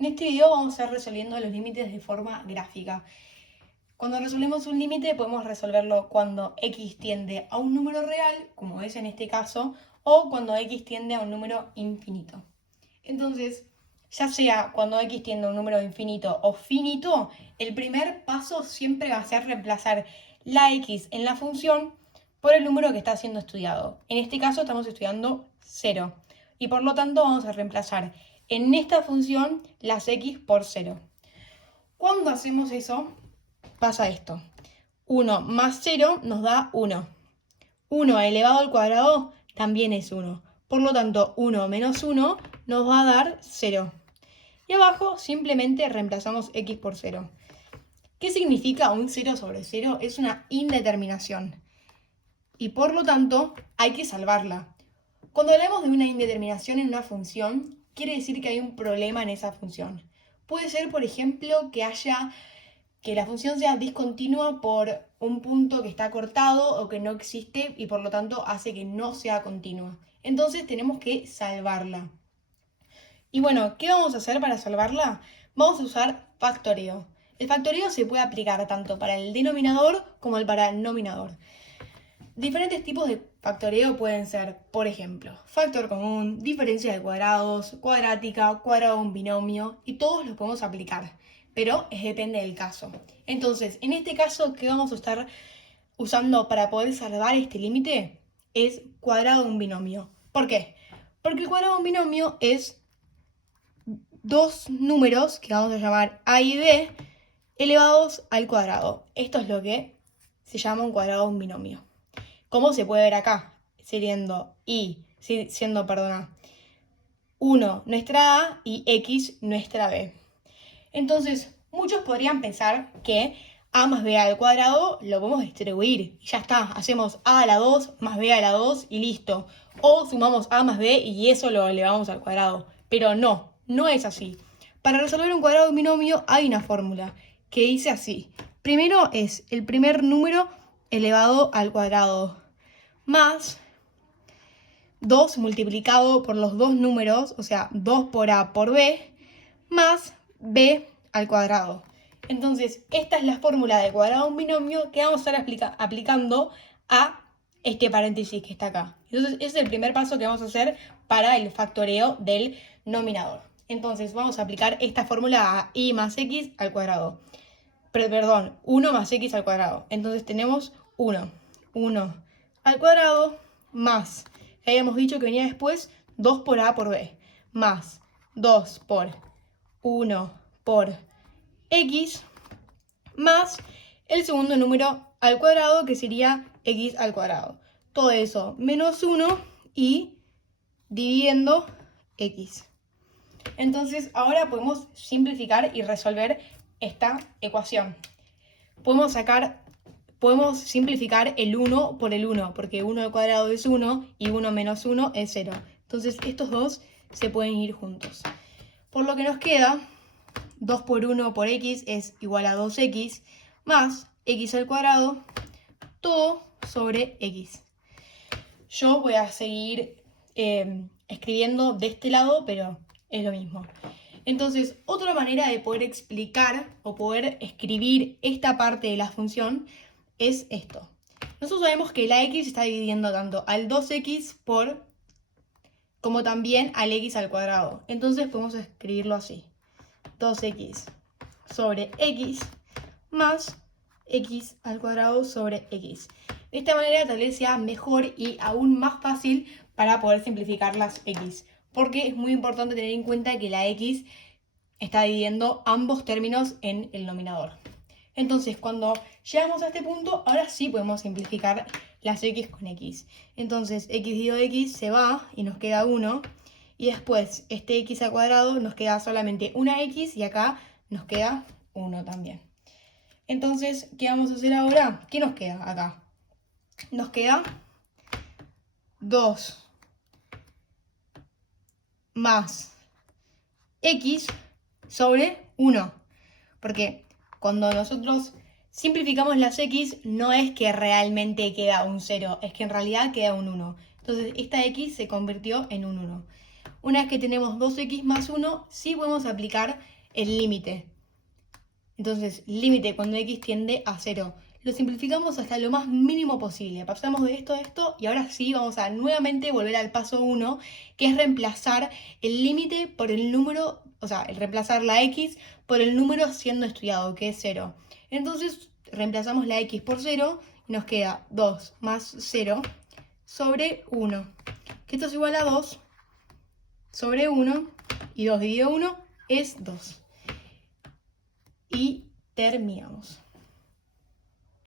En este video vamos a estar resolviendo los límites de forma gráfica. Cuando resolvemos un límite podemos resolverlo cuando x tiende a un número real, como es en este caso, o cuando x tiende a un número infinito. Entonces, ya sea cuando x tiende a un número infinito o finito, el primer paso siempre va a ser reemplazar la x en la función por el número que está siendo estudiado. En este caso estamos estudiando 0 y por lo tanto vamos a reemplazar en esta función las x por 0. Cuando hacemos eso, pasa esto. 1 más 0 nos da 1. 1 elevado al cuadrado también es 1. Por lo tanto, 1 menos 1 nos va a dar 0. Y abajo simplemente reemplazamos x por 0. ¿Qué significa un 0 sobre 0? Es una indeterminación. Y por lo tanto, hay que salvarla. Cuando hablamos de una indeterminación en una función, quiere decir que hay un problema en esa función. Puede ser, por ejemplo, que la función sea discontinua por un punto que está cortado o que no existe y por lo tanto hace que no sea continua. Entonces tenemos que salvarla. Y bueno, ¿qué vamos a hacer para salvarla? Vamos a usar factoreo. El factoreo se puede aplicar tanto para el denominador como para el nominador. Diferentes tipos de factoreo pueden ser, por ejemplo, factor común, diferencia de cuadrados, cuadrática, cuadrado de un binomio, y todos los podemos aplicar, pero depende del caso. Entonces, en este caso, ¿qué vamos a estar usando para poder salvar este límite? Es cuadrado de un binomio. ¿Por qué? Porque el cuadrado de un binomio es dos números, que vamos a llamar a y b, elevados al cuadrado. Esto es lo que se llama un cuadrado de un binomio. Como se puede ver acá, siendo 1 nuestra A y X nuestra B. Entonces, muchos podrían pensar que A más B al cuadrado lo podemos distribuir. Y ya está, hacemos A a la 2 más B a la 2 y listo. O sumamos A más B y eso lo elevamos al cuadrado. Pero no, no es así. Para resolver un cuadrado de un binomio hay una fórmula que dice así. Primero es el primer número elevado al cuadrado más 2 multiplicado por los dos números, o sea, 2 por a por b, más b al cuadrado. Entonces, esta es la fórmula de cuadrado de un binomio que vamos a estar aplicando a este paréntesis que está acá. Entonces, ese es el primer paso que vamos a hacer para el factoreo del nominador. Entonces, vamos a aplicar esta fórmula a y más x al cuadrado. Perdón, 1 más x al cuadrado. Entonces, tenemos 1 al cuadrado más, que habíamos dicho que venía después, 2 por a por b, más 2 por 1 por x, más el segundo número al cuadrado, que sería x al cuadrado. Todo eso menos 1 y dividiendo x. Entonces ahora podemos simplificar y resolver esta ecuación. Podemos simplificar el 1 por el 1, porque 1 al cuadrado es 1 y 1 menos 1 es 0. Entonces estos dos se pueden ir juntos. Por lo que nos queda, 2 por 1 por x es igual a 2x, más x al cuadrado, todo sobre x. Yo voy a seguir escribiendo de este lado, pero es lo mismo. Entonces, otra manera de poder explicar o poder escribir esta parte de la función es esto. Nosotros sabemos que la x está dividiendo tanto al 2x como también al x al cuadrado. Entonces podemos escribirlo así. 2x sobre x más x al cuadrado sobre x. De esta manera tal vez sea mejor y aún más fácil para poder simplificar las x. Porque es muy importante tener en cuenta que la x está dividiendo ambos términos en el nominador. Entonces, cuando llegamos a este punto, ahora sí podemos simplificar las x con x. Entonces, x dividido x se va y nos queda 1. Y después, este x al cuadrado nos queda solamente una x y acá nos queda 1 también. Entonces, ¿qué vamos a hacer ahora? ¿Qué nos queda acá? Nos queda 2 más x sobre 1. Porque cuando nosotros simplificamos las x, no es que realmente queda un 0, es que en realidad queda un 1. Entonces esta x se convirtió en un 1. Una vez que tenemos 2x más 1, sí podemos aplicar el límite. Entonces, límite cuando x tiende a 0. Lo simplificamos hasta lo más mínimo posible. Pasamos de esto a esto y ahora sí vamos a nuevamente volver al paso 1, que es reemplazar el límite por el número, o sea, reemplazar la x por el número siendo estudiado, que es 0. Entonces, reemplazamos la x por 0 y nos queda 2 más 0 sobre 1. Que esto es igual a 2 sobre 1 y 2 dividido 1 es 2. Y terminamos.